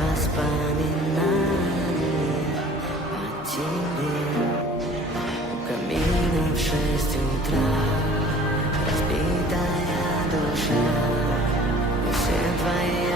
воспоминания о тебе. У камина в 6 утра разбитая душа, и все твои